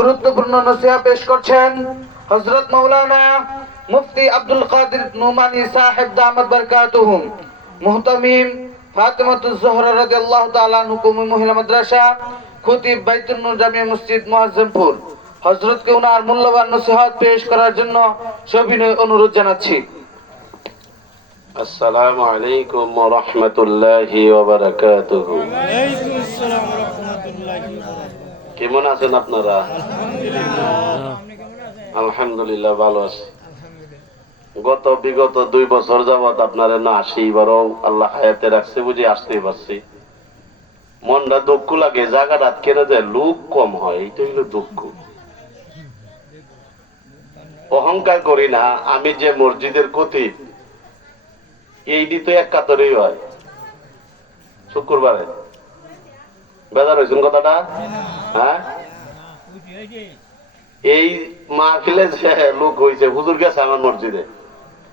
গুরুত্বপূর্ণ নসিহা পেশ করছেন হযরত মাওলানা মুফতি আব্দুল কাদের নোমানী সাহেব দামাত বরকাতুহুম, মুহতামিম ফাতেমাতুজ জোহরা রাদিয়াল্লাহু তাআলা আনহু কওমি মহিলা মাদ্রাসা, খতিব বাইতুন নূর জামিয়া মসজিদ মুয়াজ্জমপুর। হযরতকে ওনার মূল্যবান নসিহত পেশ করার জন্য সবিনয় অনুরোধ জানাচ্ছি। আসসালামু আলাইকুম ওয়া রাহমাতুল্লাহি ওয়া বারাকাতুহু। ওয়া আলাইকুম আসসালাম ওয়া রাহমাতুল্লাহি ওয়া বারাকাতুহু। কেমন আছেন আপনারা? আলহামদুলিল্লাহ ভালো আছি। বিগত 2 বছর যাবত আপনারা না আসি, বরং আল্লাহ হায়াতে রাখছে বুঝি আসতেই পারছি। মনটা দুঃখ লাগে, জায়গাটা কেড়ে যায়, লোক কম হয়, এইটা হলো দুঃখ। অহংকার করি না, আমি যে মসজিদের খতিব এইটি তো এক কাতরেই হয় শুক্রবারে। বেজার হয়েছেন কথাটা? হ্যাঁ, এই মাহফিলে যে লোক হয়েছে, হুজুর গেছে আমার মসজিদে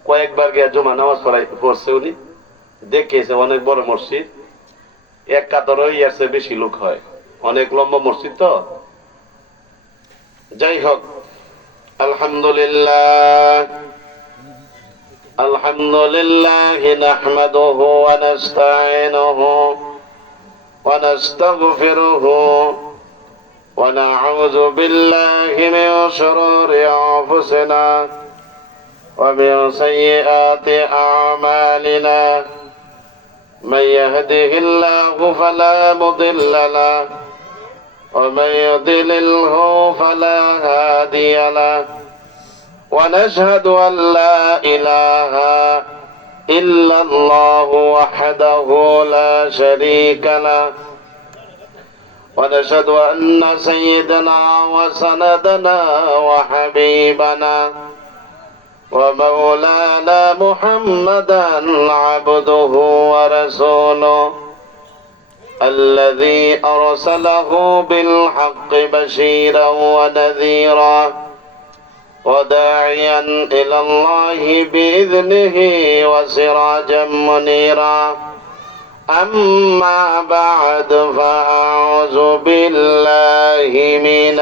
কয়েকবার গিয়ে জমা নামাজ পড়ছে, উনি দেখেছে অনেক বড় মসজিদ, এক কাতরেই এর চেয়ে বেশি লোক হয়, অনেক লম্বা মসজিদ তো। যাই হোক, আলহামদুলিল্লাহ আলহামদুলিল্লাহ নাহমাদুহু ওয়া নাস্তাঈনুহু ওয়া নাস্তাগফিরুহু ওয়া নাউযু বিল্লাহি মিন শুরুরি আনফুসিনা ওয়া মিন সাইয়্যাতি আ'মালিনা মান ইয়াহদিহিল্লাহু ফালা মুদিল্লা লাহু ওয়া মান ইউদ্লিলহু ফালা হাদিয়া লাহু। ونشهد أن لا إله إلا الله وحده لا شريك له ونشهد أن سيدنا وسندنا وحبيبنا ومولانا محمدا عبده ورسوله الذي أرسله بالحق بشيرا ونذيرا وداعيا إلى الله بإذنه وسراجا منيرا. أما بعد فأعوذ بالله من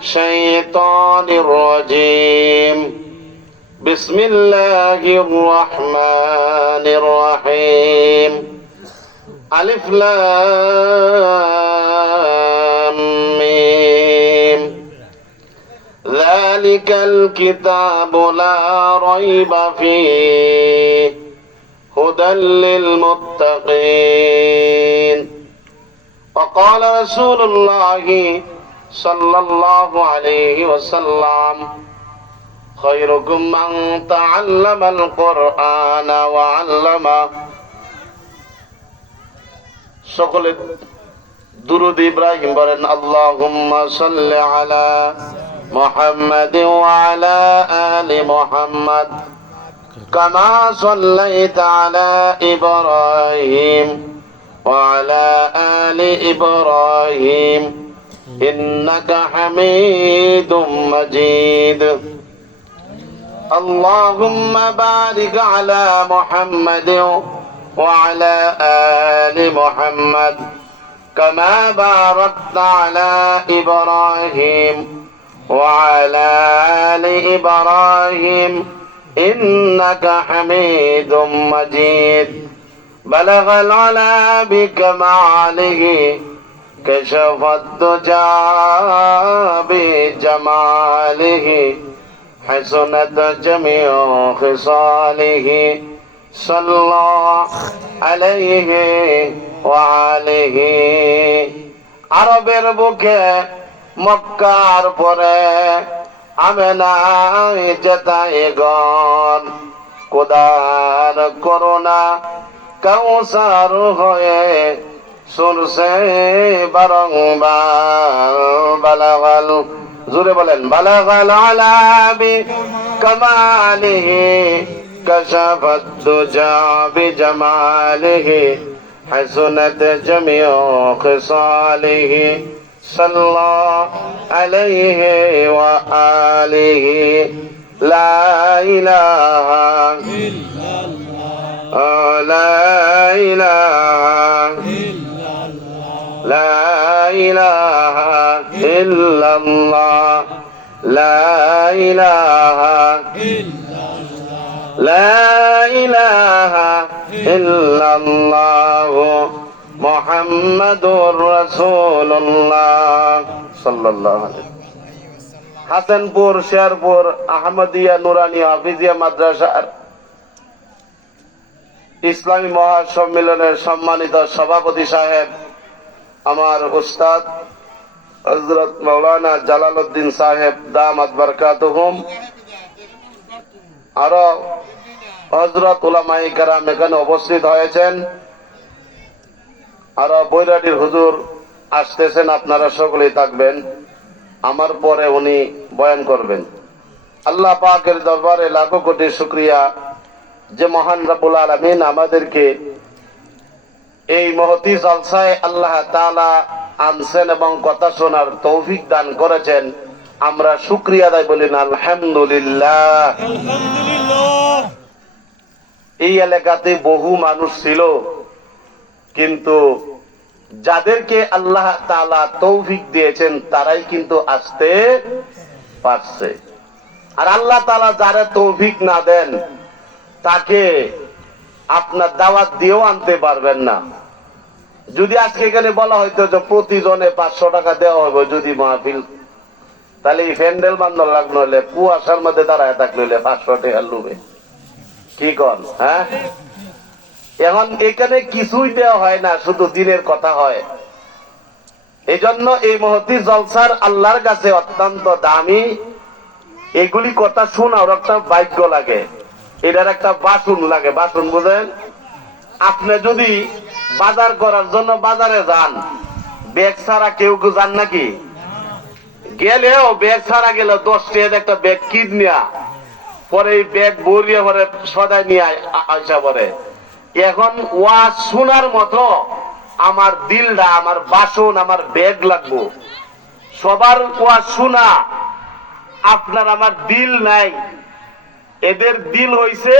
الشيطان الرجيم. بسم الله الرحمن الرحيم. ألف لام ميم. ذلك الكتاب لا ريب فيه هدى للمتقين. وقال رسول الله صلى الله عليه وسلم خيركم من تعلم القرآن وعلمه. সকলে দুরূদ ইব্রাহিম বলেন, আল্লাহুম্মা সাল্লি আলা محمد وعلى آل محمد كما صليت على إبراهيم وعلى آل إبراهيم إنك حميد مجيد. اللهم بارك على محمد وعلى آل محمد كما باركت على إبراهيم وعلى آل إبراهيم إنك حميد مجيد. بلغ العلا بكماله كشف الدجى بجماله حسنت جميع خصاله صلى عليه وآله. عربের বুকে মক্কার পরে আমেনায় যেতায় গন, খোদার করুণা কাউসার হয়ে সুরসে বারংবার। বালাগাল, জোরে বলেন, বালাগাল আলাবি কামালিহি কাশাফাত দুজা বিজামালিহি হাসনাত জামিউ খিসালিহি صلى عليه وآله. لا إله إلا الله لا إله إلا الله لا إله إلا ইল্লাল্লাহ লা ইলাহা লা ইলাহা ইল্লাল্লাহ মুহাম্মাদুর রাসূলুল্লাহ সাল্লাল্লাহু আলাইহি। হাসানপুর শেরপুর আহমদিয়া নুরানি হাফিজিয়া মাদ্রাসার ইসলামী মহাসম্মেলনের সম্মানিত সভাপতি সাহেব, আমার উস্তাদ হযরত মাওলানা জালালউদ্দিন সাহেব দামাত বারকাতুহুম, আরো হযরত উলামায়ে কেরাম এখানে উপস্থিত হয়েছেন, আরো বৈরাটির হুজুর আসতেছেন, আপনারা সকলেই থাকবেন। আমার পরে উনি বয়ান করবেন। আল্লাহ পাকের দরবারে লাখো কোটি শুকরিয়া যে মহান রব্বুল আলামিন আমাদেরকে এই মহতি জলসায় আল্লাহ তাআলা আনছেন এবং কথা শোনার তৌফিক দান করেছেন। আমরা শুকরিয়া আদায় বলি না আলহামদুলিল্লাহ। আলহামদুলিল্লাহ। এই এলাকাতে বহু মানুষ ছিল, কিন্তু যাদেরকে আল্লাহ তাআলা তৌফিক দিয়েছেন তারাই কিন্তু আসতে পারছে। আর আল্লাহ তাআলা যারা তৌফিক না দেন তাকে আপনার দাওয়াত দিয়েও আনতে পারবেন না। যদি আজকে এখানে বলা হয়তো যে প্রতিজনে 500 টাকা দেওয়া হবে যদি মাহফিল, তাহলে এই প্যান্ডেল বান্ধব লাগলো হলে কুয়াশার মধ্যে দাঁড়ায় থাকলে 500 টাকা লুবে কি কর? হ্যাঁ, এখন এখানে কিছুই দেওয়া হয় না, শুধু দিনের কথা হয়। এই জন্য এই মহতি জলসার আল্লাহর কাছে অত্যন্ত দামি। এগুলি কথা শোনার একটা ভাগ্য লাগে, এটার একটা বাসন লাগে। বাসন বুঝেন? আপনি যদি বাজার করার জন্য বাজারে যান, ব্যাগ ছাড়া কেউ যান নাকি? গেলেও ব্যাগ ছাড়া গেল 10 টাকা একটা ব্যাগ কিনিয়া পরে এই ব্যাগ ভরিয়ে পরে সদাই নিয়ে আসা পরে। এখন ওয়াজ শোনার মতো আমার দিলটা, আমার বাসন, আমার ব্যাগ লাগবো। সবার ওয়াজ শোনা, আপনার আমার দিল নাই। এদের দিল হইছে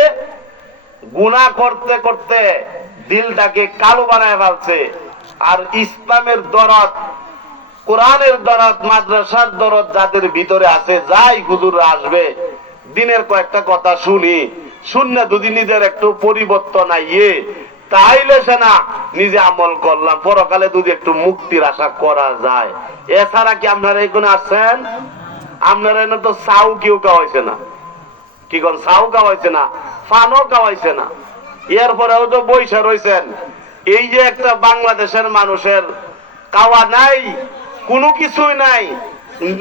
গুনাহ করতে করতে দিলটাকে কালো বানায় ফেলছে। আর ইসলামের দরদ, কোরআনের দরদ, মাদ্রাসার দরদ যাদের ভিতরে আছে, যাই হুজুর আসবে দিনের কয়েকটা কথা শুনি, শুনলে যদি নিজের একটু পরিবর্তন আইয়ে তাইলে সে না নিজে আমল করলাম, পরকালে যদি একটু মুক্তির আশা করা যায়। এছাড়া কি আপনারা এখানে আসছেন? আপনারা এনে তো চাউ কেউ খাওয়াইছে না, কি কোন চাউ খাওয়াইছে না, ফানও খাওয়াইছে না, এরপরেও তো বৈশা রয়েছেন। এই যে একটা বাংলাদেশের মানুষের খাওয়া নাই, কোনো কিছুই নাই,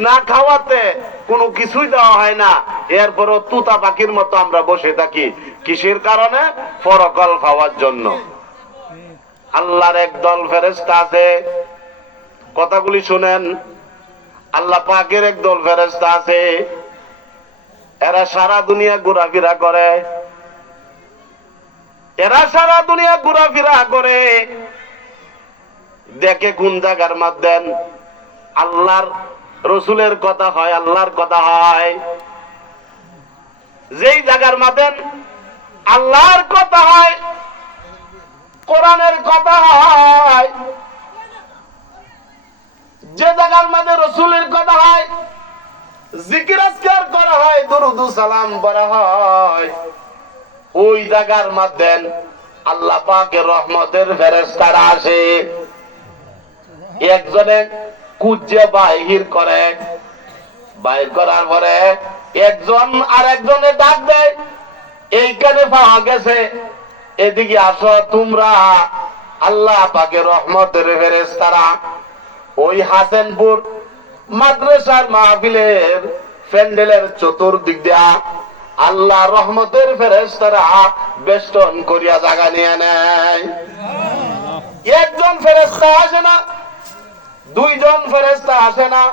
না খাওয়াতে কোনো কিছুই দেওয়া হয় না, এরপরও তুতা পাখির মতো আমরা বসে থাকি। কিসের কারণে? পরকাল পাওয়ার জন্য। আল্লাহর একদল ফেরেশতা আছে, কথাগুলি শুনেন। আল্লাহ পাকের একদল ফেরেশতা আছে, এরা সারা দুনিয়া ঘোরাফেরা করে, এরা সারা দুনিয়া ঘোরাফেরা করে, দেখে কোন জায়গার মধ্যে আল্লাহর রসুলের কথা হয়, আল্লাহর কথা হয়। যেই জায়গার মধ্যে আল্লাহর কথা হয়, কোরআনের কথা হয়, যে জায়গার মধ্যে রসুলের কথা হয়, জিকির আজকার করা হয়, দুরুদ সালাম করা হয়, ওই জায়গার মধ্যে আল্লাহ পাকের রহমতের ফেরেশতারা আসে। একজনে কুজ্জে বাহির করে, বাহির করার পরে একজন আর একজনে ডাক দেয়, এইখানে পাওয়া গেছে, এদিকে আসো তোমরা। আল্লাহ পাকের রহমতের ফেরেশতারা ওই হাসেনপুর মাদ্রাসার মাহফিলের প্যান্ডেলের চতুর্দিক দিয়া আল্লাহ রহমতের ফেরেশতারা বেষ্টন করিয়া জায়গা নিয়ে নেয়। একজন ফেরেশতা আসে না, দুইজন ফেরেশতা আসে না,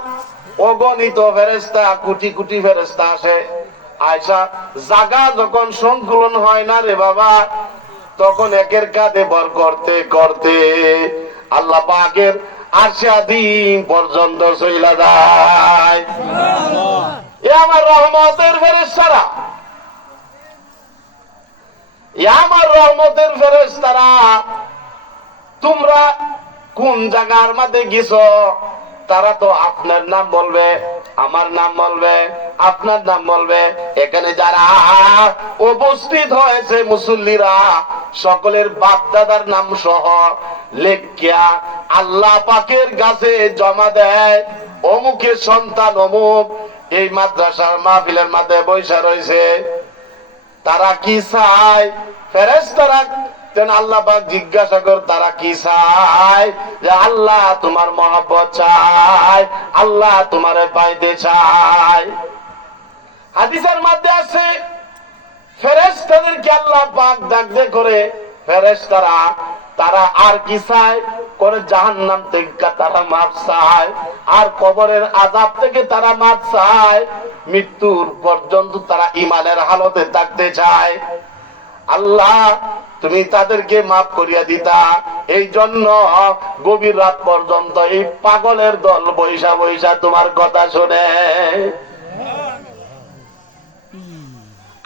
অগণিত ফেরেশতা, কোটি কোটি ফেরেশতা আসে। আয়সা জায়গা যখন সংকুলন হয় না রে বাবা, তখন একের কাঁধে ভর করতে করতে আল্লাহ পাকের আরশাদিন পর্যন্ত চইলা যায়। এ আমার রহমতের ফেরেশতারা, এ আমার রহমতের ফেরেশতারা, তোমরা কোন জায়গার মধ্যে গেছো তারা তো আপনার নাম বলবে, আমার নাম বলবে, আপনার নাম বলবে। এখানে যারা উপস্থিত হয়েছে মুসল্লিরা সকলের বাপ দাদার নাম সহ লেখিয়া আল্লাহ পাকের কাছে জমা দেয়। অমুকের সন্তান অমুক এই মাদ্রাসার মাহফিলের মধ্যে বৈশা রয়েছে। তারা কি চায়? ফেরেশতারা আল্লাহ পাক জিজ্ঞাসা কর তারা কি চায়? যে আল্লাহ তোমার মহব্বত চায়, আল্লাহ তোমারে পাইতে চায়। হাদিসের মধ্যে আছে ফেরেশতাদেরকে আল্লাহ পাক ডাকতে করে ফেরেশতারা তারা আর কি চায় করে জাহান্নাম থেকে তারা মাফ চায়, আর কবরের আযাব থেকে তারা মাফ চায়, মৃত্যুর পর্যন্ত তারা ঈমানের হালতে থাকতে চায়। আল্লাহ তুমি তাদেরকে মাফ করিয়া দিতা। এই জন্য গভীর রাত পর্যন্ত এই পাগলের দল বৈশা বৈশা তোমার কথা শুনে।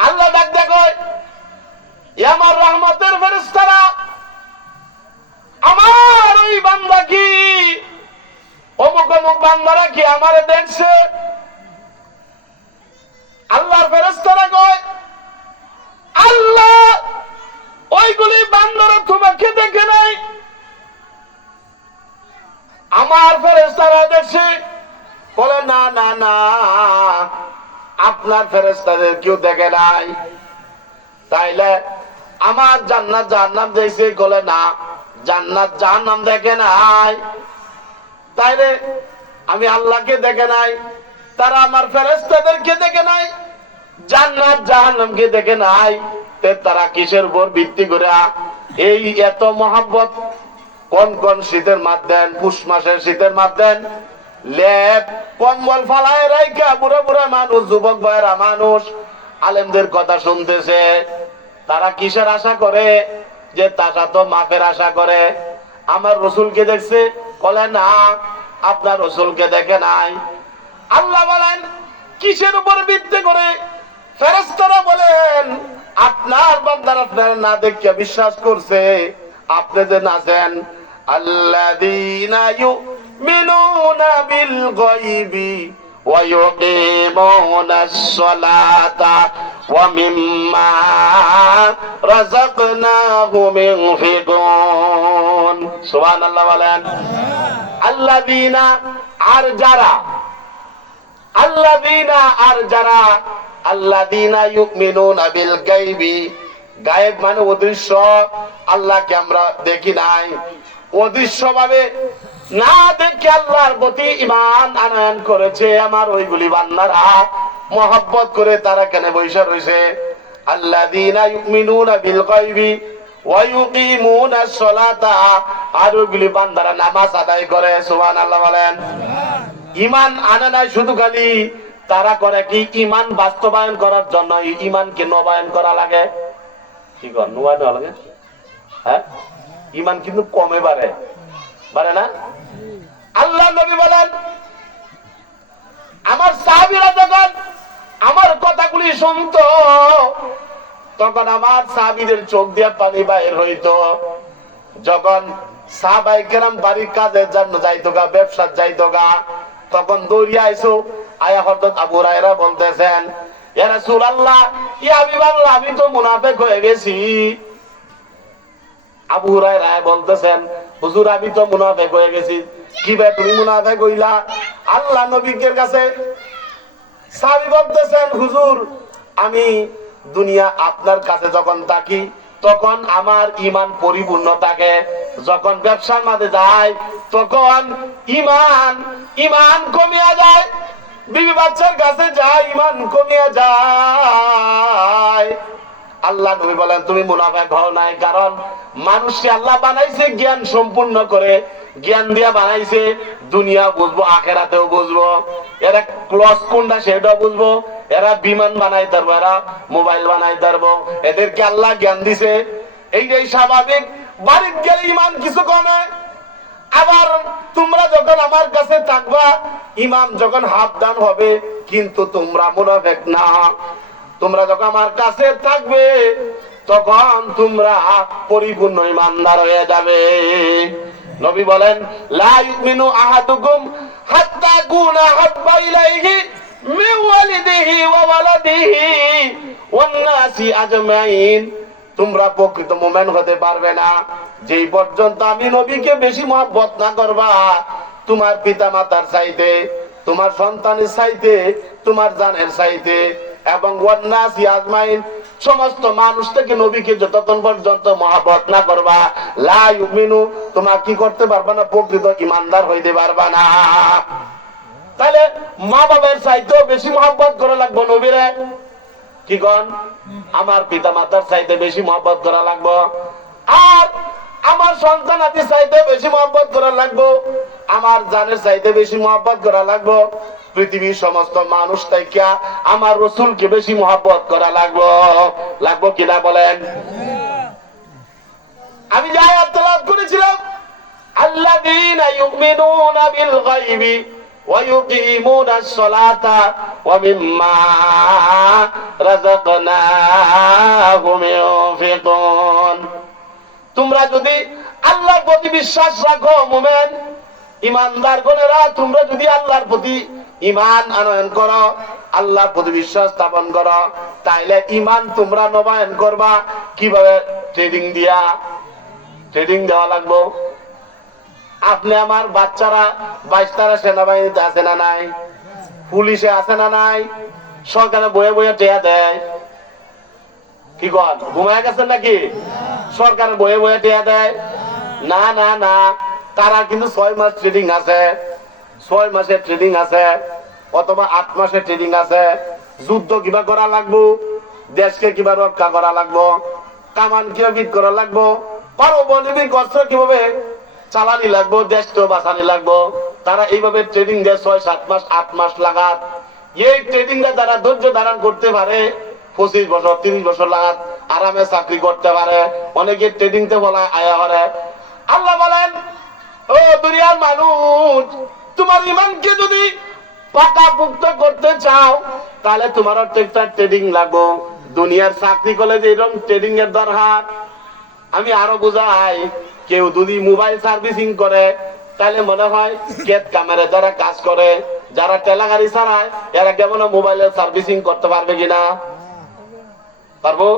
আল্লাহ ডাক দেখো আমার রহমতের ফেরেশতারা আমার ওই বান্দা কি অমুক অমুক বান্দারা কি আমারে দেখছে? আল্লাহর ফেরেশতারা কয় আল্লাহ ওইগুলি বান্দারা তোমাকে দেখে নাই, আমার ফেরেশতারা দেখছে। বলে না না না, আপনার ফেরেশতাদের কেউ দেখে নাই। তাইলে আমার জান্নাত জাহান্নাম দেখছে? বলে না, জান্নাত জাহান্নাম দেখে নাই। তাইলে আমি আল্লাহকে দেখে নাই, তারা আমার ফেরেশতাদেরকে দেখে নাই, জান্নাত জাহান্নামকে দেখে নাই। তারা কিসের উপর ভিত্তি করে এই এত মহব্বত? কোন কোন শীতের মাধ্যম, পুষ মাসের শীতের মাধ্যম লেপ কম্বল ফালায় রাইখা বুড়া বুড়া মানুষ, যুবক ভাইয়েরা মানুষ আলেমদের কথা শুনতেছে। তারা কিসের আশা করে? যে তারা তো মাফের আশা করে। আমার রসুলকে দেখছে? বলে না, আপনার রসুলকে দেখে নাই। আল্লাহ বলেন কিসের উপর ভিত্তি করে? ফেরেশতারা বলেন আপনার বান্দারা আপনার না দেখে বিশ্বাস করছে। আপনি যে নাছেন আল্লাযীনা ইউমিনুনা বিল গায়বি ওয়া ইউকিমুনাস সালাতা ওয়া মিম্মা রাযাকনাহুম ইউনফিকুন। সুবহানাল্লাহ বলেন। আল্লাযীনা আর যারা, আল্লাযীনা আর যারা, আল্লাযীনা ইউমিনুনা বিল গায়বি, গায়েব মানে অদৃশ্য, আল্লাহকে আমরা দেখি নাই, অদৃশ্য ভাবে না দেখে আল্লাহর প্রতি ঈমান আনয়ন করেছে আমার ওইগুলি বান্দারা, মহব্বত করে তারা কেন বৈশা রয়েছে। আল্লাযীনা ইউমিনুনা বিল গায়বি ওয়া ইউকিমুনাস সালাতা, আর ওইগুলি বান্দারা নামাজ আদায় করে। সুবহানাল্লাহ বলেন। ঈমান আনে নাই শুধু, খালি তারা করে কি ঈমান বাস্তবায়ন করার জন্য ঈমানকে নবায়ন করা লাগে। কি কর নবায়ন লাগে? হ্যাঁ, ঈমান কিন্তু কমে বাড়ে, বাড়ে না? আল্লাহ নবী বলেন আমার সাহাবীরা যখন আমার কথাগুলি শুনতো তখন আমার সাহাবীদের চোখ দিয়ে পানি বাইর হইতো। যখন সাহাবায়ে কেরাম বাড়ির কাজের জন্য যাইতো গা, ব্যবসা যাইতো গা, তখন দৌড়িয়ে আইসো আয়া হযরত আবু হুরায়রা বলতেছেন ইয়া রাসূলুল্লাহ, ইয়া হাবিবাল্লাহ, আমি তো মুনাফিক হয়ে গেছি। আবু হুরায়রা বলতেছেন হুজুর আমি তো মুনাফিক হয়ে গেছি। কি ভাই তুমি মুনাফিক হইলা? আল্লাহ নবীর কাছে সাহাবী বলতেছেন হুজুর আমি দুনিয়া আপনার কাছে যখন থাকি তখন আমার ঈমান পরিপূর্ণ থাকে, যখন ব্যবসার মাঝে যাই তখন ঈমান কমিয়া যায়, বিবি বাচ্চার কাছে যায় ঈমান কমিয়া যায়। আল্লাহ নবী বলেন তুমি মুনাফিক হও নাই, কারণ মানুষকে আল্লাহ বানাইছে জ্ঞান সম্পূর্ণ করে, জ্ঞান দিয়া বানাইছে, দুনিয়া বুঝবো আখেরাতেও বুঝবো, এরা ক্লস কোনটা সেটাও বুঝবো, এরা বিমান বানাই পারবো, এরা মোবাইল বানাই পারবো, এদেরকে আল্লাহ জ্ঞান দিছে। এইটাই স্বাভাবিক। বাড়িতে গেলে ঈমান কিছু কমে, আবার তোমরা যখন আমার কাছে থাকবা ঈমান যখন হাফ ডাউন হবে, কিন্তু তোমরা মুনাফিক না। তোমরা যখন আমার কাছে থাকবে তখন তোমরা পরিপূর্ণ ঈমানদার হয়ে যাবে। নবী বলেন লা ইউমিনু আহাদুকুম হাত্তা কুনা হাব্বা ইলাইহি মিন ওয়ালিদিহি ওয়া ওয়ালাদিহি ওয়ান নাসি আজমাইন। তোমরা প্রকৃত মুমিন হতে পারবে না যেই পর্যন্ত আমি নবীকে বেশি মহব্বত না করবা তোমার পিতামাতার চাইতে, তোমার সন্তানের চাইতে, তোমার জানের চাইতে, এবং ওয়ান নাসি আজমাইন সমস্ত মানুষ থেকে নবীকে যতক্ষণ পর্যন্ত মহব্বত না করবা লা ইউমিনু তোমরা কি করতে পারবা না, প্রকৃত ইমানদার হইতে পারবা না। তাহলে মা বাবার চাইতেও বেশি মহব্বত করা লাগবে নবীরে। কি কন? আমার পিতা মাতার চাইতে বেশি মহব্বত করা লাগবে, আর আমার সন্তানাদি চাইতে বেশি মহব্বত করা লাগবে, আমার জানের চাইতে বেশি মহব্বত করা লাগবে, পৃথিবীর সমস্ত মানুষ থেকে আমার রসুলকে বেশি মহব্বত করা লাগবে। লাগবে কিনা বলেন? আমি যে আয়াত তেলাওয়াত করেছিলাম আল্লাযীনা ইউমিনুনা বিল গায়বি ওয়া ইউকিমুনাস সালাতা ওয়া মিম্মা রাযাকনাহুম ইউনফিকুন। তোমরা যদি আল্লাহর প্রতি বিশ্বাস রাখো মুমিন ইমানদার গণেরা, তোমরা যদি আল্লাহর প্রতি ইমান আনয়ন করো, আল্লাহর প্রতি বিশ্বাস স্থাপন করো, তাইলে ইমান তোমরা নবায়ন করবা কিভাবে? ট্রেডিং দিয়া। ট্রেডিং দেওয়া লাগবো। আপনি আমার বাচ্চারা 22 তারা সেনাবাহিনীতে আছে না নাই? পুলিশে আছে না নাই? সরকারে বয়ে বয়ে টেয়া দেয়। কি কর? ঘুমায় গেছেন নাকি? সরকারে বয়ে বয়ে টেয়া দেয়? না না না, তারা কিন্তু 6 মাস ট্রেডিং আছে, 6 মাসের ট্রেডিং আছে, অথবা 8 মাসের ট্রেডিং আছে। যুদ্ধ কিবা করা লাগবো, দেশকে কিবা রক্ষা করা লাগবো, কামান কিভাবে করা লাগবো, পারমাণবিক অস্ত্র কিভাবে চালানি লাগবো, দেশকে বাঁচানি লাগবো। তারা এইভাবে ট্রেডিং দেয় 6-7 মাস 8 মাস লাগাত। এই ট্রেডিংটা যারা ধৈর্য ধারণ করতে পারে 25 বছর 30 বছর লাগাত আরামে চাকরি করতে পারে। অনেকে ট্রেডিং তে বলা আয়া হরে। আল্লাহ বলেন ও দুনিয়ার মানুষ, তোমার ইমানকে যদি পাকাপোক্ত করতে চাও তাহলে তোমার একটা ট্রেডিং লাগবে। দুনিয়ার চাকরি করলে যে এরকম ট্রেডিং এর দরকার। আমি আরো বুঝাই, কেউ যদি মোবাইল সার্ভিসিং করে তাহলে মনে হয় গেট ক্যামেরা যারা কাজ করে, যারা টেলা গাড়ি চালায়, এরা কেমন মোবাইলের সার্ভিসিং করতে পারবে কিনা? পারবো?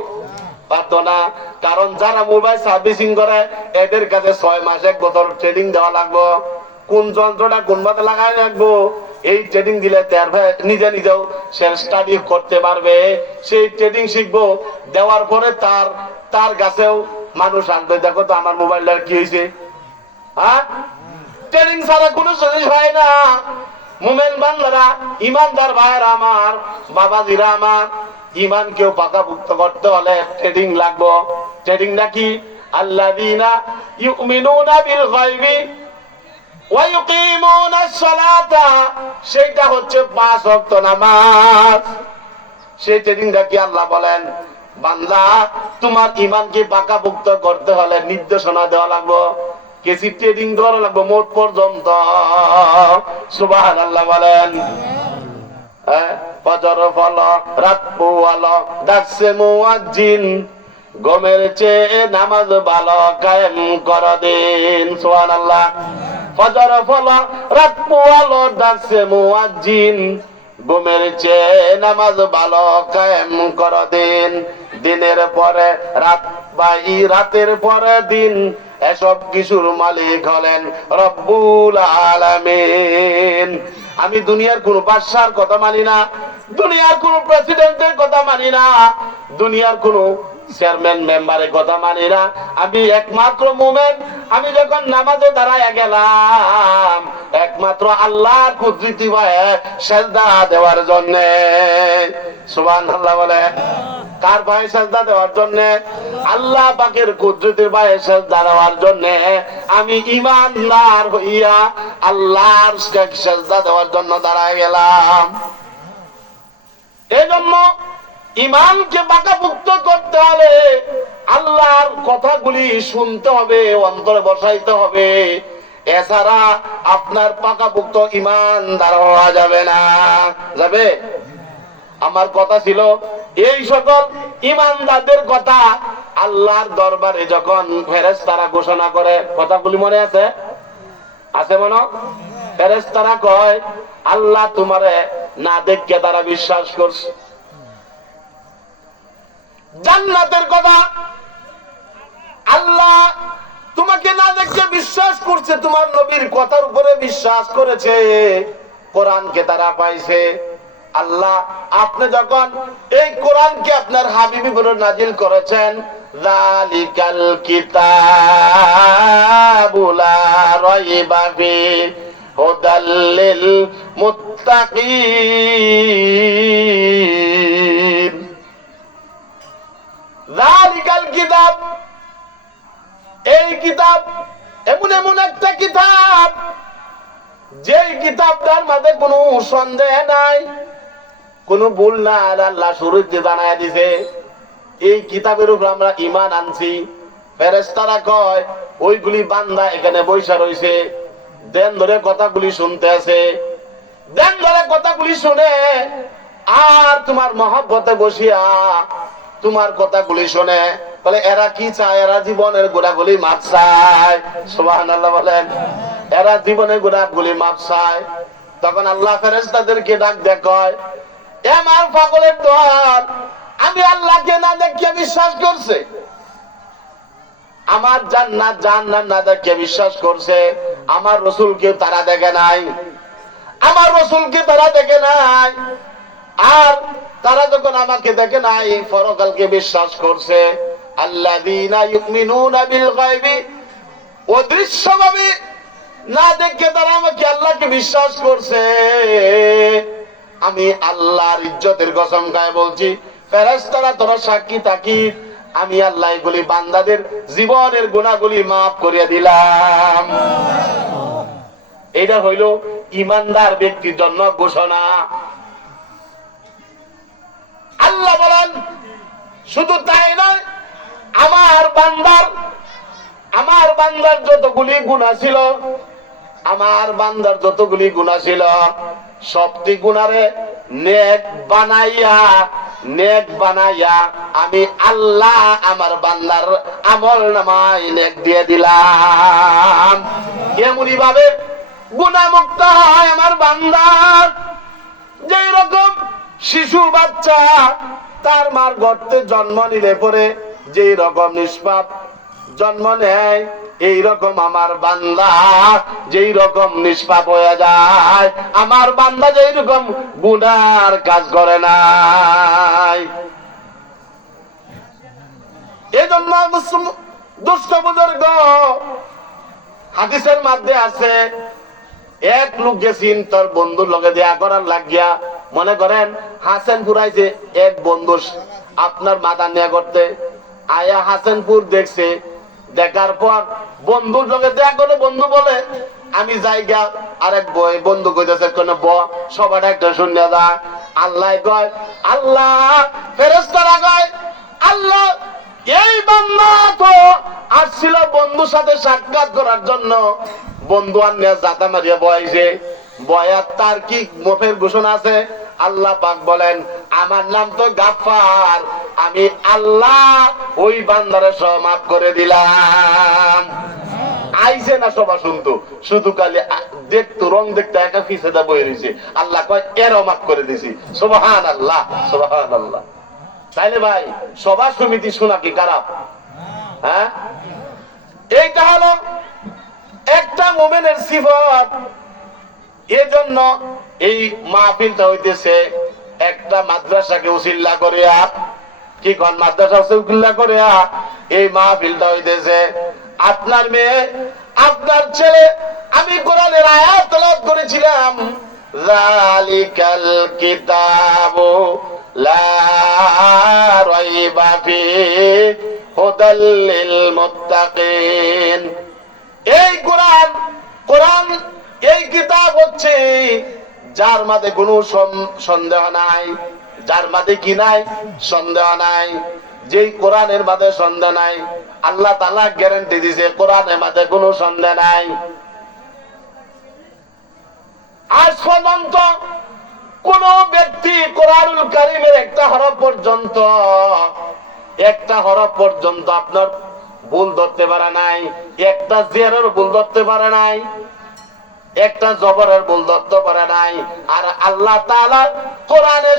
পারতো না। কারণ যারা মোবাইল সার্ভিসিং করে এদের কাছে 6 মাস 1 বছর ট্রেনিং দেওয়া লাগবে। কোন যন্ত্রটা কোন ভাবে লাগাই রাখবো এই ট্রেনিং দিলে নিজে নিজেও সে স্টাডি করতে পারবে। সেই ট্রেনিং শিখবো, দেওয়ার পরে তার কাছেও মানুষ আনবে, দেখো তো আমার মোবাইলটার কি হয়েছে। হ্যাঁ, ট্রেনিং ছাড়া কোনো জিনিস হয় না। মুমিন বান্দারা, ইমানদার ভাইরা আমার, বাবাজিরা আমার, ইমান কেউ পাকাপোক্ত করতে হলে ট্রেডিং লাগবে। ট্রেডিং নাকি আল্লাযীনা ইউমিনুনা বিল গায়বি ওয়া ইউকিমুনাস সালাতা, সেটা হচ্ছে 5 ওয়াক্ত নামাজ। সেই ট্রেডিংটা কি আল্লাহ বলেন বান্দা তোমার ইমানকে পাকাপোক্ত করতে হলে নির্দেশনা দেওয়া লাগবে, কেসি ট্রেডিং দেওয়া লাগবে মোট পর্যন্ত। সুবহানাল্লাহ বলেন। ফজর ফল রাত পোয়াল ডাকছে মুয়াজ্জিন, গমের চেয়ে নামাজ ভালো কায়েম কর দিন। সুবহানাল্লাহ। ফজর ফল রাত পোয়াল ডাকছে মুয়াজ্জিন, গমের চেয়ে নামাজ ভালো কায়েম কর দিন। দিনের পরে রাত বা রাতের পরে দিন, এসব কিছুর মালিক হলেন রব্বুল আলামিন। আমি দুনিয়ার কোন বাদশার কথা মানি না, দুনিয়ার কোন প্রেসিডেন্টের কথা মানি না, দুনিয়ার কোন চেয়ারম্যান মেম্বারের কথা মানি না। আমি একমাত্র মুমিন। আমি যখন নামাজে দাঁড়ায় গেলাম একমাত্র আল্লাহর কুদরতি ভয়ে সিজদা দেওয়ার জন্য। সুবহানাল্লাহ বলে। কার ভয়ে সিজদা দেওয়ার জন্য? আল্লাহ পাকের কুদরতির ভয়ে সিজদা দেওয়ার জন্য। আমি ঈমানদার হইয়া আল্লাহর সিজদা দেওয়ার জন্য দাঁড়ায় গেলাম। এজন্য ইমানকে পাকাপোক্ত করতে হলে আল্লাহর কথাগুলি শুনতে হবে, অন্তরে বসাইতে হবে। এছাড়া আপনার পাকাপোক্ত ইমানদার হওয়া যাবে না। যাবে? আমার কথা ছিল এই সকল ইমানদারদের কথা আল্লাহর দরবারে যখন ফেরেশতারা ঘোষণা করে, কথাগুলি মনে আছে? আছে মনে? ফেরেশতারা কয় আল্লাহ তোমারে না দেখে তারা বিশ্বাস করছে। জান্নাতের কথা আল্লাহ তোমাকে না দেখে বিশ্বাস করছে, তোমার নবীর কথার উপরে বিশ্বাস করেছে, কোরআনকে তারা পাইছে। আল্লাহ আপনি যখন এই কোরআনকে আপনার হাবিবি বলে নাজিল করেছেন, যালিকাল কিতাবু লা রাইবা ফিহি হুদাল লিল মুত্তাকিন, যালিকাল কিতাব, এই কিতাব এমন এমন একটা কিতাব যেই কিতাবটার মধ্যে কোনো সন্দেহ নাই, কোনো ভুল না। আল্লাহ শুরুতে জানায় দিছে এই কিতাবের উপর আমরা ঈমান আনছি। ফেরেশতারা কয় ওইগুলি বান্দা এখানে বৈশা রইছে, দেন ধরে কথাগুলি শুনতে আছে, দেন ধরে কথাগুলি শুনে আর তোমার মহব্বতে বসিয়া তোমার কথাগুলি শুনে বলে এরা কি চায়, এরা জীবনের গুণাগুলি মাপ চায়। সুবহানাল্লাহ বলেন, এরা জীবনের গুণাগুলি মাপ চায়। তখন আল্লাহ ফেরেশতাদেরকে ডাক দেয়, কয় এ আমার পাগলের দল, আমি আল্লাহকে না দেখে বিশ্বাস করছে, আমার জান্নাত জাহান্নাম না দেখে বিশ্বাস করছে, আমার রাসূলকে তারা দেখে নাই, আমার রাসূলকে তারা দেখে নাই। আর তারা যখন আমাকে দেখে নাই, পরকালকে বিশ্বাস করছে। আল্লাযীনা ইউমিনুনা বিল গায়বি, অদৃশ্যভাবে না দেখে তারা আমাকে আল্লাহকে বিশ্বাস করছে। আমি আল্লাহর ইজ্জতের কসম খায় বলছি, ফেরেশতারা তোরা সাক্ষী থাকি, আমি আল্লাহ এগুলি বান্দাদের জীবনের গুনাহগুলি মাফ করিয়া দিলাম। এটা হইল ইমানদার ব্যক্তির জন্য ঘোষণা। আল্লাহ বলেন শুধু তাই নয়, আমার বান্দার যতগুলি গুনাহ ছিল, আমার বান্দার যতগুলি গুনাহ ছিল সবটি গুনারে নেক বানাইয়া আমি আল্লাহ আমার বান্দার আমল নামায় নেক দিয়ে দিলাম। এমনই ভাবে গুনাহ মুক্ত হয় আমার বান্দা, যেই রকম শিশু বাচ্চা তার মার গর্তে জন্ম নিলে পরে যেই রকম নিষ্পাপ জন্ম নেয়, এই রকম আমার বান্দা যেই রকম নিষ্পাপ হয়ে যায়, আমার বান্দা যেই রকম গুনার কাজ করে নাই। এই জন্য দুষ্ট বুজুর্গ হাদিসের মধ্যে আছে, এক লোক গেছিন তোর বন্ধুর লগে দেয়া করার লাগিয়া, মনে করেন হাসেনপুর আইছে এক বন্ধু আপনার মাথা নেয়া করতে, আয়া হাসেনপুর দেখছে, দেখার পর বন্ধুর লগে দেয়া করে বন্ধু বলে আমি জায়গা, আরেক বন্ধু কইতেছে কোন সবার একটা শূন্য দা। আল্লাহ কয়, আল্লাহ ফেরেশতারা কয় আল্লাহ এই বান্দা তো আসছিল বন্ধুর সাথে সাক্ষাৎ করার জন্য, বন্ধু আর জাতা মারিয়া বয়াইছে, বয়ার তার কি মুখের ঘোষণা আছে? আল্লাহ পাক বলেন আমার নাম তো গাফফার, আমি আল্লাহ ওই বান্দারে সব মাফ করে দিলাম। আইছে না সবা শুনতো, শুধু খালি দেখতো, রং দেখতে একা ফিসেদা বই রয়েছে। আল্লাহ কয় এরও মাফ করে দিছি। সুবহানাল্লাহ, সুবহানাল্লাহ। তাইলে ভাই সভা সমিতি শোনা কি খারাপ? হ্যাঁ, এইটা হলো একটা মুমিনের সিফত। এজন্য এই মাহফিলটা হইতেছে একটা মাদ্রাসাকে উসিল্লা করিয়া, কি কোন মাদ্রাসা উসিল্লা করিয়া এই মাহফিলটা হইতেছে। আপনার মেয়ে, আপনার ছেলে, আমি কোরআনের আয়াত তেলাওয়াত করেছিলাম, যালিকাল কিতাবু লা রাইবা ফিহি হুদাল লিল মুত্তাকিন। এই কোরআন এই কিতাব হচ্ছে যার মধ্যে কোনো সন্দেহ নাই, যার মধ্যে কি নাই? সন্দেহ নাই। যেই কোরআনের মধ্যে সন্দেহ নাই, আল্লাহ তাআলা গ্যারান্টি দিয়েছে কোরআনের মধ্যে কোনো সন্দেহ নাই। আজ পর্যন্ত কোন ব্যক্তি কোরআনুল কারীমের একটা হরফ পর্যন্ত আপনার ভুল ধরতে পারে নাই, একটা জেরের ভুল ধরতে পারে নাই, একটা জবরের ভুল ধরতে পারে নাই। আর আল্লাহ তাআলা কোরআনের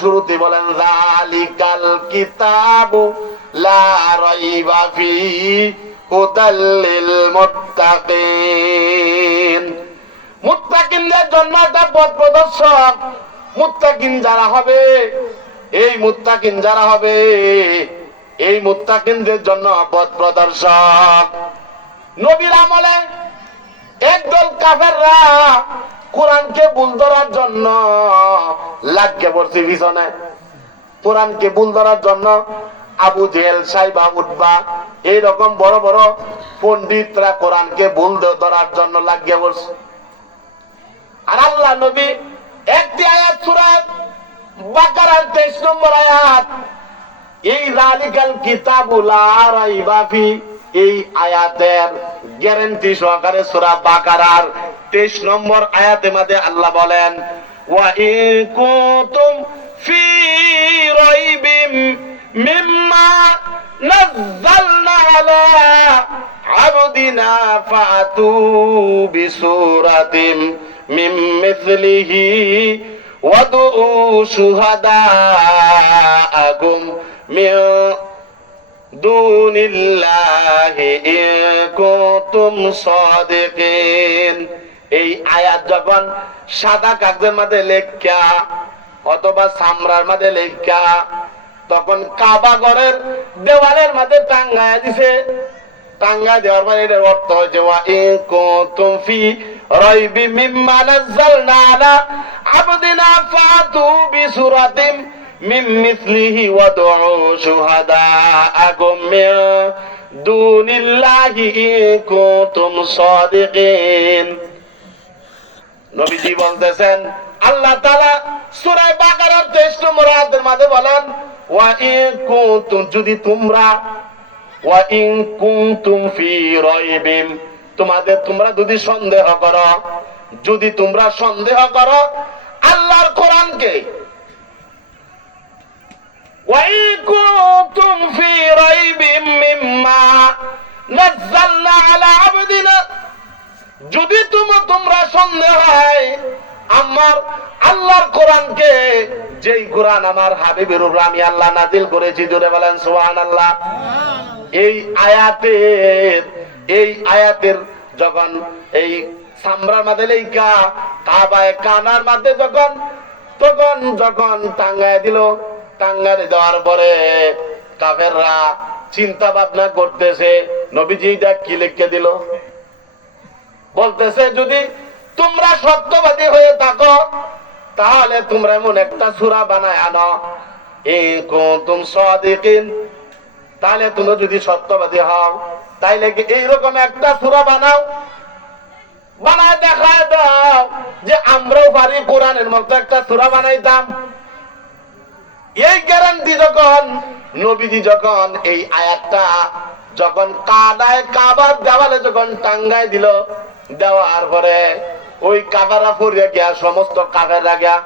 শুরুতে বলেন যালিকাল কিতাবু লা রাইবা ফীহি হুদাল লিল মুত্তাকিন। মুত্তাকিনদের জন্য একটা পথ প্রদর্শক। মুত্তাকিন যারা হবে, এই মুত্তাকিনদের জন্য পথ প্রদর্শক। নবীর আমলে একদল কাফেররা কোরআনকে ভুল ধরার জন্য লাগিয়ে পড়ছে পিছনে। কোরআনকে ভুল ধরার জন্য আবু জেহেল, সাইবা, উতবা এইরকম বড় বড় পণ্ডিতরা কোরআনকে ভুল ধরার জন্য লাগিয়ে পড়ছে। আর আল্লাহ নবী একটি আয়াত সূরা বাকারার 23 নম্বর আয়াত, এই যালিকাল কিতাবু লা রাইবা ফীহি, এই আয়াতের গ্যারান্টি সহকারে সূরা বাকারার 23 নম্বর আয়াতের মধ্যে আল্লাহ বলেন ওয়া ইন কুনতুম ফী রাইবিম মিম্মা নাযালনা আলা আবদিনা ফাতু বিসূরাতিম মিন মিসলিহি ওয়াদউ শুহাদাআকুম মিন দুনিল্লাহি ইন কুনতুম সাদিকিন। এই আয়াত যখন সাদা কাগজের মধ্যে লেখা অথবা চামড়ার মধ্যে লেখা তখন কাবা ঘরের দেওয়ালের মধ্যে টাঙ্গায় দিছে। টাঙ্গায় দেওয়ার পরে এর অর্থ হচ্ছে ওয়া ইন কুনতুম ফী রাইবিম মিম্মা নাযালনা আলা আবদিনা ফাতু বিসূরাতিম মিন মিসলিহি ওয়াদউ শুহাদাআকুম মিন দুনিল্লাহি ইন কুনতুম সাদিকিন। নবীজি বলতেছেন, আল্লাহ তাআলা সূরা বাকারার 23 নম্বর আয়াতের মধ্যে বলেন ওয়া ইন কুনতুম, যদি তোমরা ওয়া ইন কুনতুম ফী রাইবিম, তোমরা যদি সন্দেহ করো, আল্লাহর কোরআনকে, ওয়া ইন কুনতুম ফী রাইবিম মিম্মা নাযালনা আলা আবদিনা, যদি তোমরা সন্দেহ হয় আমার আল্লাহর কোরআনকে, যেই কোরআন আমার হাবিবের উপর আমি আল্লাহ নাজিল করেছি, জোরে বলেন সুবহানাল্লাহ। এই আয়াতের যখন এই সামরার মধ্যে লেখা কাবায়ে কানার মধ্যে যখন টাঙ্গায় দিল, টাঙ্গায় দেওয়ার পরে কাফেররা চিন্তা ভাবনা করতেছে নবীজি এটা কি লিখে দিল। বলতেছে যদি তোমরা সত্যবাদী হয়ে থাকো তাহলে তোমরা এমন একটা সূরা বানায় আনো, ইন কুনতুম সাদিকিন, তাহলে তোমরা যদি সত্যবাদী হও তাইলে এইরকম একটা সূরা বানায় দেখায় দাও যে আমরাও পারি কোরআনের মতো একটা সূরা বানাইতাম। এই গ্যারান্টি যখন নবীজি যখন এই আয়াতটা যখন কাবার দেওয়ালে যখন টাঙ্গায় দিল, দেওয়ার পরে ওই কাফেররা পড়িয়া গিয়া, সমস্ত কাফেররা গিয়া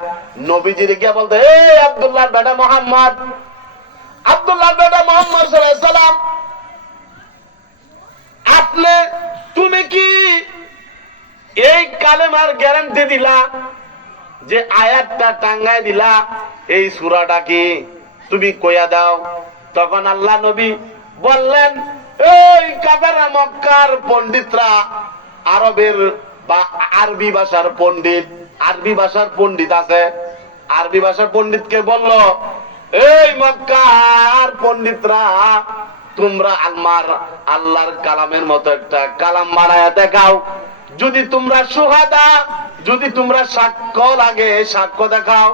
নবীজির গিয়া বলতে, এই আব্দুল্লাহর বেটা মুহাম্মদ সাল্লাল্লাহু আলাইহি সাল্লাম, তুমি কি এই কালেমার গ্যারান্টি দিলা যে আয়াতটা টাঙ্গায় দিলা, এই সূরাটা কি তুমি কইয়া দাও। তখন আল্লাহ নবী বললেন, এই কাফেররা, মক্কার পণ্ডিতরা, আরবের বা আরবি ভাষার পণ্ডিত আছে, আরবি ভাষার পণ্ডিতকে বলল, এই মক্কার পণ্ডিতরা, তোমরা আল্লাহর কালামের মতো একটা কালাম বানায়া দেখাও। যদি তোমরা সাক্ষ্য লাগে, সাক্ষ্য দেখাও।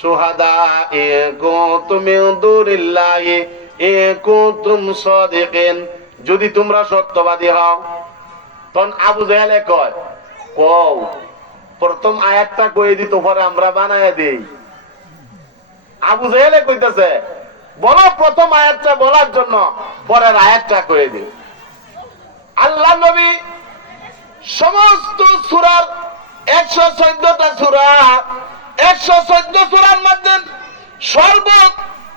শুহাদা ইন কুনতুম মিন দুনিল্লাহি ইন কুনতুম সাদিকিন, যদি তোমরা সত্যবাদী হও। তখন আবু জেহেলে কয়, প্রথম আয়াতটা কয়ে দিত, পরে আমরা বানায় দিই। আবু জেহেলে কইতেছে, বলো প্রথম আয়াতটা বলার জন্য, পরের আয়াতটা কয়ে দিই। আল্লাহ নবী সমস্ত সূরার 114টা সূরা, 114 সূরার মধ্যে সর্ব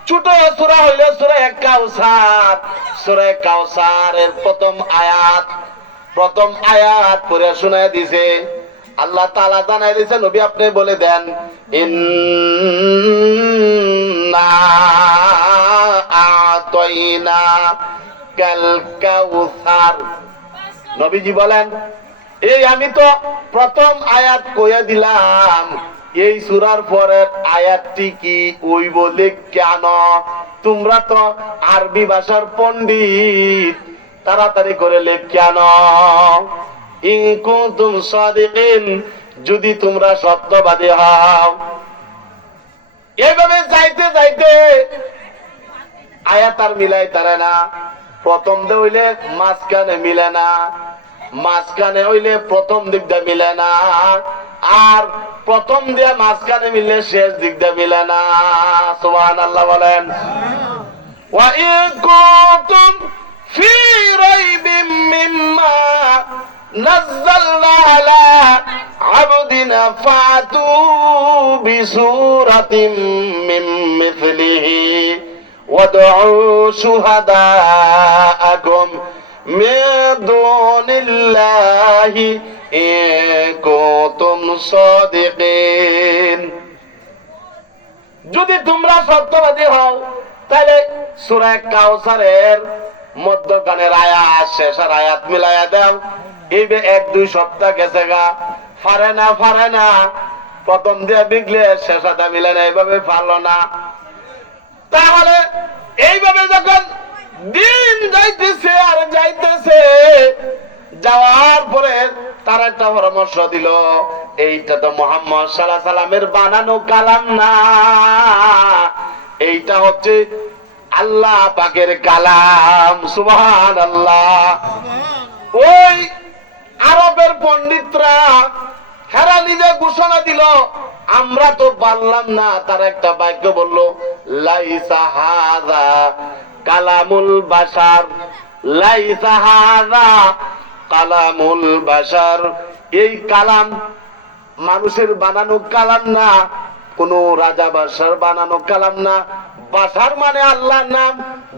ছোট সূরা হইল সূরা কাউসার। সূরা কাউসারের প্রথম আয়াত পড়ে শোনায় দিছে। আল্লাহ তাআলা জানাই দিয়েছে, নবী আপনি বলে দেন, ইন্না আতাইনা কাল কাউসার। নবীজি বলেন, এই আমি তো প্রথম আয়াত কইয়া দিলাম, এই সূরার পরের আয়াতটি কি ওই বলে কেন? তোমরা তো আরবি ভাষার পণ্ডিত, তাড়াতাড়ি করে লেখ কেন? ইন কুনতুম সাদিকিন, যদি তোমরা সত্যবাদী হও। এইভাবে যাইতে যাইতে আয়াত আর মিলাই তারে না। প্রথম দে হইলে মাঝখানে মিলে না, মাঝখানে হইলে প্রথম দিকটা মিলে না, আর প্রথম দিয়ে মাঝখানে মিললে শেষ দিকটা মিলে না। সুবহানাল্লাহ বলেন। ওয়া ইন কুনতুম ফি রাইবিম মিম্মা নাযালনা আলা আবদিনা ফাতু বিসূরাতিন মিন মিথলিহি ওয়াদউ শুহাদাআকুম মিন দুনিল্লাহি ইন কুনতুম সাদিকিন। যদি তোমরা সত্যবাদী হও তাহলে সূরা কাউসারের মধ্যখানের আয়াত শেষের আয়াত মিলাইয়া দাও। এই 1-2 সপ্তাহ গেছে গা, পারে না প্রথম দিয়ে বিগলে শেষটা মিলে না, এইভাবে পারলো না। তাহলে এইভাবে যখন দিন যাইতেছে আর যাইতেছে, যাওয়ার পরে তার একটা পরামর্শ দিল, এইটা তো মুহাম্মদ সাল্লাল্লাহু আলাইহি সাল্লামের বানানো কালাম না, এইটা হচ্ছে আল্লাহ পাকের কালাম। সুবহানাল্লাহ। ওই আরবের পণ্ডিতরা হেরা নিজে ঘোষণা দিল, আমরা তো পারলাম না। তার একটা বাক্য বললো, লাইসা হাযা কালামুল বাশার, লাইসা হাযা কালামুল বাশার। এই কালাম মানুষের বানানো কালাম না, কোন রাজা বাদশার বানানো কালাম না। বাশার মানে আল্লাহর নাম,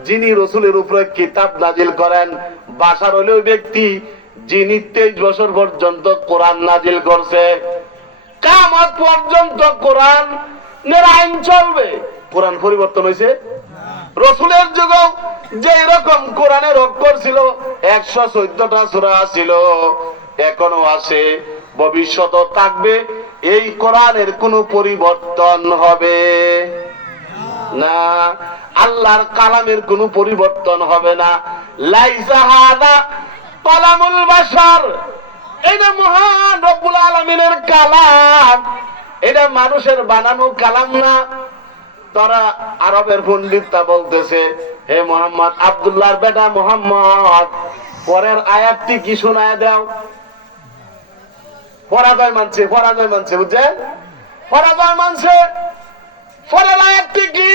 যিনি রাসূলের উপরে কিতাব নাজিল করেন। বাশার হলো ওই ব্যক্তি যিনি 23 বছর পর্যন্ত কোরআন নাজিল করছে। কিয়ামত পর্যন্ত কোরআন আইন চলবে। কোরআন পরিবর্তন হয়েছে? রাসূলের যুগেও যে রকম কোরআনের অক্ষর ছিল, 114টা সূরা ছিল, এখনো আছে, ভবিষ্যতেও থাকবে। এই কোরআনের কোনো পরিবর্তন হবে না, আল্লাহর কালামের কোনো পরিবর্তন হবে না। লাইসা হাযা কালামুল বাশার, এটা মহান রব্বুল আলামিনের কালাম, এটা মানুষের বানানো কালাম না। তারা আরবের পণ্ডিতরা বলতেছে, হে মুহাম্মদ, আব্দুল্লাহর বেটা মুহাম্মদ, পরের আয়াতটি কি শোনায় দাও। পরাজয় মানছে, বুঝছেন? পরাজয় মানছে। পরের আয়াতটি কি?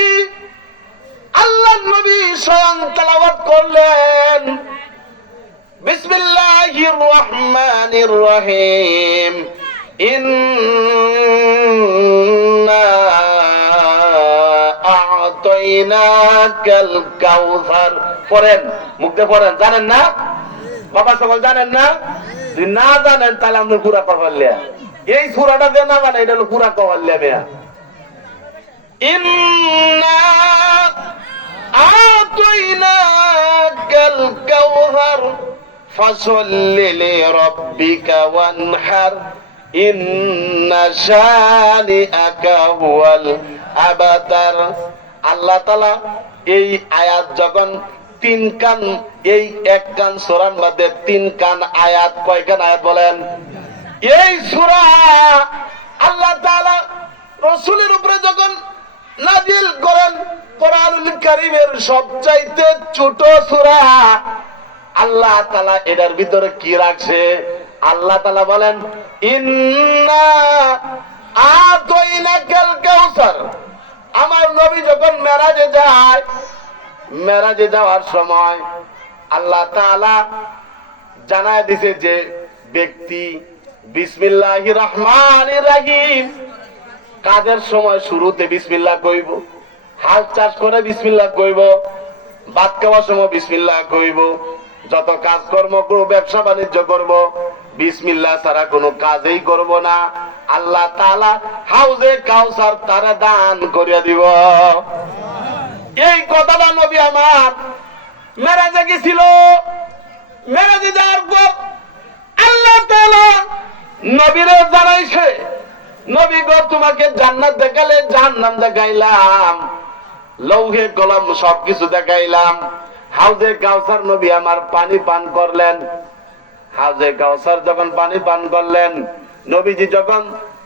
আল্লাহর নবী স্বয়ং তেলাওয়াত করলেন, বিসমিল্লাহির রহমানির রহিম, ইন্না আ'তাইনাকাল কাউসার। পড়েন, মুখে পড়েন। জানেন না বাবা? সকল জানেন না? যদি না জানেন তাহলে আপনি পুরা কহল্লা। এই সূরাটা যে না জানেন, এটা হলো পুরা কহল্লা। মেয়া ইন্না আ'তাইনাকাল কাউসার ফাসাল্লি লিরাব্বিকা ওয়ানহার ইন্না শানিআকা হুয়াল আবতার। আল্লাহ তাআলা এই আয়াত যখন 3 কান, এই 1 কান সূরার মধ্যে 3 কান আয়াত, কয় কান আয়াত বলেন? এই সূরা আল্লাহ তাআলা রাসূলের উপরে যখন নাজিল করেন, কোরআনুল কারীমের সবচাইতে ছোট সূরা। আল্লাহ তাআলা এটার ভিতরে কি রাখছে? আল্লাহ তাআলা বলেন, ইন্না আ'তাইনাকাল কাউসার। আমার নবী যখন মেরাজে যায়, মেরাজে যাওয়ার সময় আল্লাহ তাআলা জানায় দিছে যে ব্যক্তি বিসমিল্লাহির রহমানির রহিম। কাজের সময় শুরুতে বিসমিল্লাহ কইব, হাল চাষ করে বিসমিল্লাহ কইব, ভাত খাওয়ার সময় বিসমিল্লাহ কইব, যত কাজকর্ম করব, ব্যবসা বাণিজ্য করব, বিসমিল্লাহ ছাড়া কোনো কাজই করব না। আল্লাহ তাআলা হাউজে কাউসার তারা দান করিয়া দিব। এই কথাটা নবী আমার মেরাজে গেছিল। মেরাজে যাওয়ার পর আল্লাহ তাআলা নবীরে জানাইছে, নবী গো তোমাকে জান্নাত দেখালে, জাহান্নাম দেখাইলাম, লৌহে কলম সবকিছু দেখাইলাম। হাউজে কাউসার নবী আমার পানি পান করলেন। হাউজে কাউসার যখন পানি পান করলেন, নবীজি যখন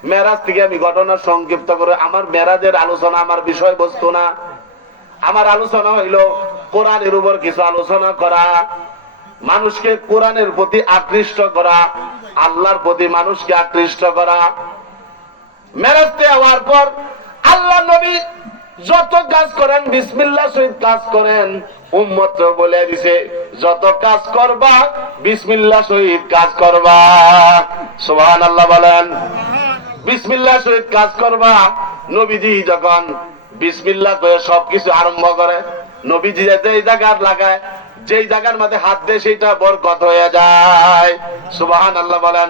মেরাজ থেকে, আমি ঘটনা সংক্ষিপ্ত করে, আমার মেরাজের আলোচনা আমার বিষয়বস্তু না, আমার আলোচনা হইল কোরআনের উপর কিছু আলোচনা করা, মানুষকে কোরআনের প্রতি আকৃষ্ট করা, আল্লাহর প্রতি মানুষকে আকৃষ্ট করা। মেরাজে হওয়ার পর আল্লাহ নবী যত কাজ করেন বিসমিল্লাহ সহিত কাজ করেন। উম্মত বলে দিছে যত কাজ করবা বিসমিল্লাহ সহিত কাজ করবা। সুবহানাল্লাহ বলেন। বিসমিল্লাহ সহিত কাজ করবা। নবীজি যখন বিসমিল্লাহ করে সবকিছু আরম্ভ করে, নবীজি যেই জায়গার লাগায়, যেই জায়গার মধ্যে হাত দেয় সেটা বরকত হয়ে যায়। সুবহানাল্লাহ বলেন।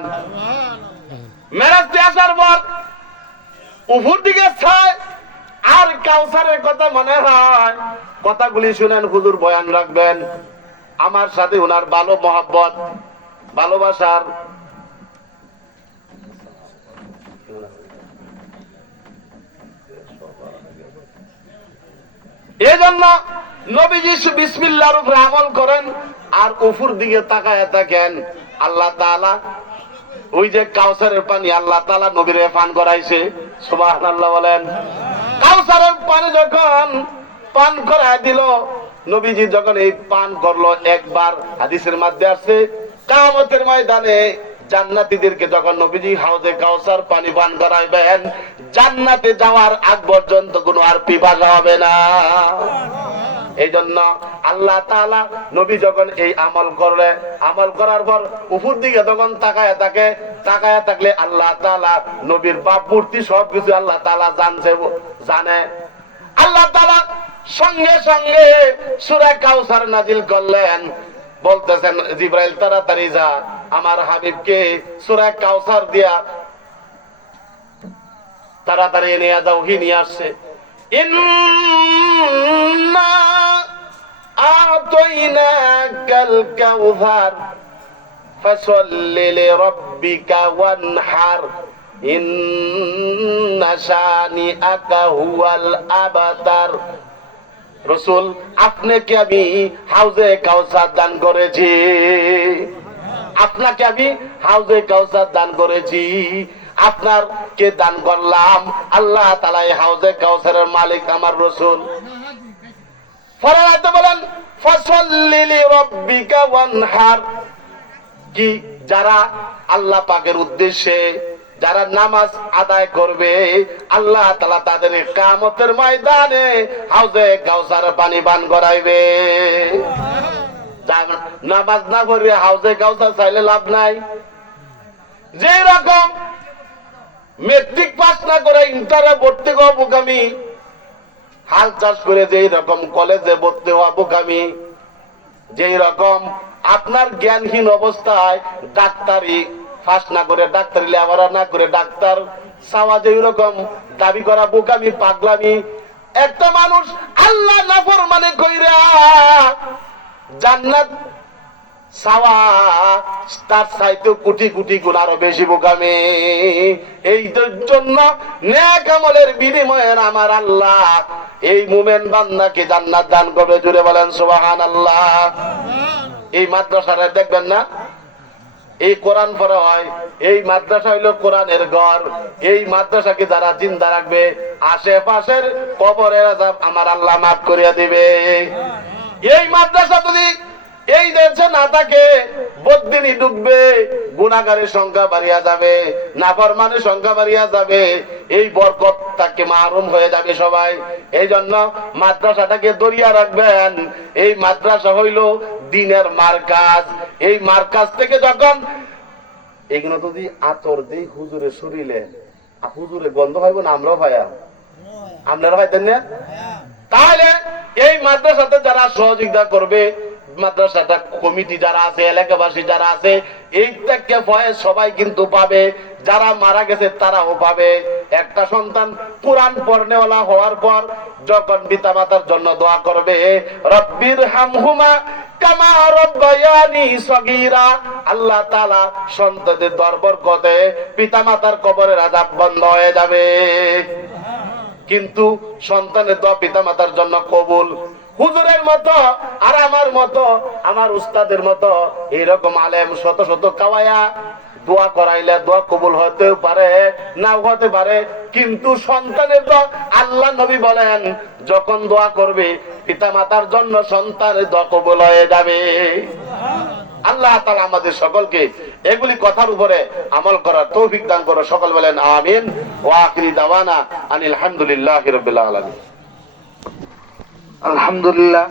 মেরাজে আসার পর উপর দিকে চায় আর কাউসারের কথা মনে হয়। কথাগুলি শুনেন, হুজুর বয়ান রাখবেন, আমার সাথে ওনার ভালো মহব্বত, ভালোবাসার। এই জন্য নবীজি বিসমিল্লাহর উপরে আমল করেন আর উপর দিকে তাকায় থাকেন। আল্লাহ তাআলা ওই যে কাউসারের পানি আল্লাহ তাআলা নবীরে পান করাইছে। সুবহানাল্লাহ বলেন। কাউসারের পানি যখন পান করায় দিল, নবীজি যখন এই পান করলো, একবার হাদিসের মধ্যে আছে কিয়ামতের ময়দানে জান্নাতীদেরকে যখন নবীজি হাউজে কাউসার পানি পান করাইবেন, জান্নাতে যাওয়ার আগ পর্যন্ত কোনো আর পিপাসা হবে না। এই জন্য আল্লাহ তাআলা নবী যখন এই আমল করলে, আমল করার পর উপর দিকে তখন তাকায় থাকে, তাকায় থাকলে আল্লাহ তাআলা নবীর বাপ মূর্তি সবকিছু আল্লাহ তাআলা জানে। আল্লাহ তাআলা সঙ্গে সঙ্গে সূরা কাউসার নাজিল করলেন, বলতেছেন জিবরাইল তাড়াতাড়ি যা আমার হাবিবকে সূরা কাউসার দিয়া তাড়াতাড়ি নিয়ে যাও। হি নিয়ে আসছে, ইন্না আতাইনাকাল কাউসার ফাসাল্লি লিরাব্বিকা ওয়ানহার ইন্না শানিআকা হুয়াল আবতার। রাসূল, আপনাকে আমি হাউজে কাউসার দান করেছি, আপনাকে আমি হাউজে কাউসার দান করেছি, আপনার কে দান করলাম। আল্লাহ তাআলা এই হাউজে কাউসারের মালিক আমার রাসূল। ফরমাতে বলেন ফাসাল্লি লিরাব্বিকা ওয়ানহার, কি যারা আল্লাহ পাকের উদ্দেশ্যে যারা নামাজ আদায় করবে, আল্লাহ তাআলা তাদের কিয়ামতের ময়দানে হাউজে কাউসার পানি পান করাইবে। নামাজ না পড়ে হাউজে কাউসার চাইলে লাভ নাই। যে রকম মেট্রিক পাস না করে ইন্টারে ভর্তি হওয়া বোকামি, হাল চাষ করে যেই রকম কলেজে ভর্তি হওয়া বোকামি, যেই রকম আপনার জ্ঞানহীন অবস্থায় ডাক্তারি ফাঁস না করে, ডাক্তারি লেখাপড়া না করে ডাক্তার চাওয়া, যেই রকম দাবি করা বোকামি, পাগলামি। একটা মানুষ আল্লাহ নাফরমানি কইরা জান্নাত চাওয়া, তার চাইতে কোটি কোটি গুণ আরো বেশি বোকামি। এই জন্য নেক আমলের বিনিময়ে আমার আল্লাহ এই মুমিন বান্দাকে জান্নাত দান করবে। জুড়ে বলেন সুবহানাল্লাহ। এই মাদ্রাসাটা দেখবেন না, এই কোরআন পড়া হয়, এই মাদ্রাসা হইল কোরআনের ঘর। এই মাদ্রাসাকে যারা জিন্দা রাখবে, আশেপাশের কবরের আযাব আমার আল্লাহ মাফ করিয়া দিবে। এই মাদ্রাসা যদি এই দেশে না থাকে, বদিনী ডুববে, গুনাহগারের সংখ্যা বাড়িয়া যাবে, নাফরমানের সংখ্যা বাড়িয়া যাবে, এই বরকত তাকে মাহরুম হয়ে যাবে সবাই। এই জন্য মাদ্রাসাটাকে দরিয়া রাখবেন। এই মাদ্রাসা হইল দ্বীনের মার্কাজ। এই মার্কাজ থেকে যখন এগুলো যদি আতর দেই হুজুরের শরীরে, হুজুরে গন্ধ হইব না, আমরাও ভাইয়া, আপনারা ভাইতেন না? তাহলে এই মাদ্রাসাতে যারা সহযোগিতা করবে, মাদ্রাসাটা কমিটি যারা আছে, এলাকাবাসী যারা আছে, এই থেকে ফয়েজ সবাই কিন্তু পাবে, যারা মারা গেছে তারাও পাবে। একটা সন্তান কোরআন পড়নেওয়ালা হওয়ার পর যখন পিতা মাতার জন্য দোয়া করবে, রব্বির হামহুমা কামা রব্বায়ানি সগীরা, আল্লাহ তাআলা সন্তানদের বরকতে পিতা মাতার কবরের আযাব বন্ধ হয়ে যাবে। কিন্তু সন্তানের দোয়া পিতা মাতার জন্য কবুল। হুজুরের মতো আর আমার মতো, আমার উস্তাদের মতো এইরকম আলেম শত শত কাওয়ায়া দোয়া করাইলে দোয়া কবুল হতে পারে, নাও হতে পারে, কিন্তু সন্তানের দোয়া, আল্লাহ নবী বলেন যখন দোয়া করবে পিতা মাতার জন্য সন্তানের দোয়া কবুল হয়ে যাবে। আল্লাহ তাআলা আমাদের সকলকে এগুলি কথার উপরে আমল করার তৌফিক দান করো। সকল বলেন আমিন। ওয়া আখিরি দাওয়ানা আনিল হামদুলিল্লাহি রাব্বিল আলামিন। আলহামদুলিল্লাহ।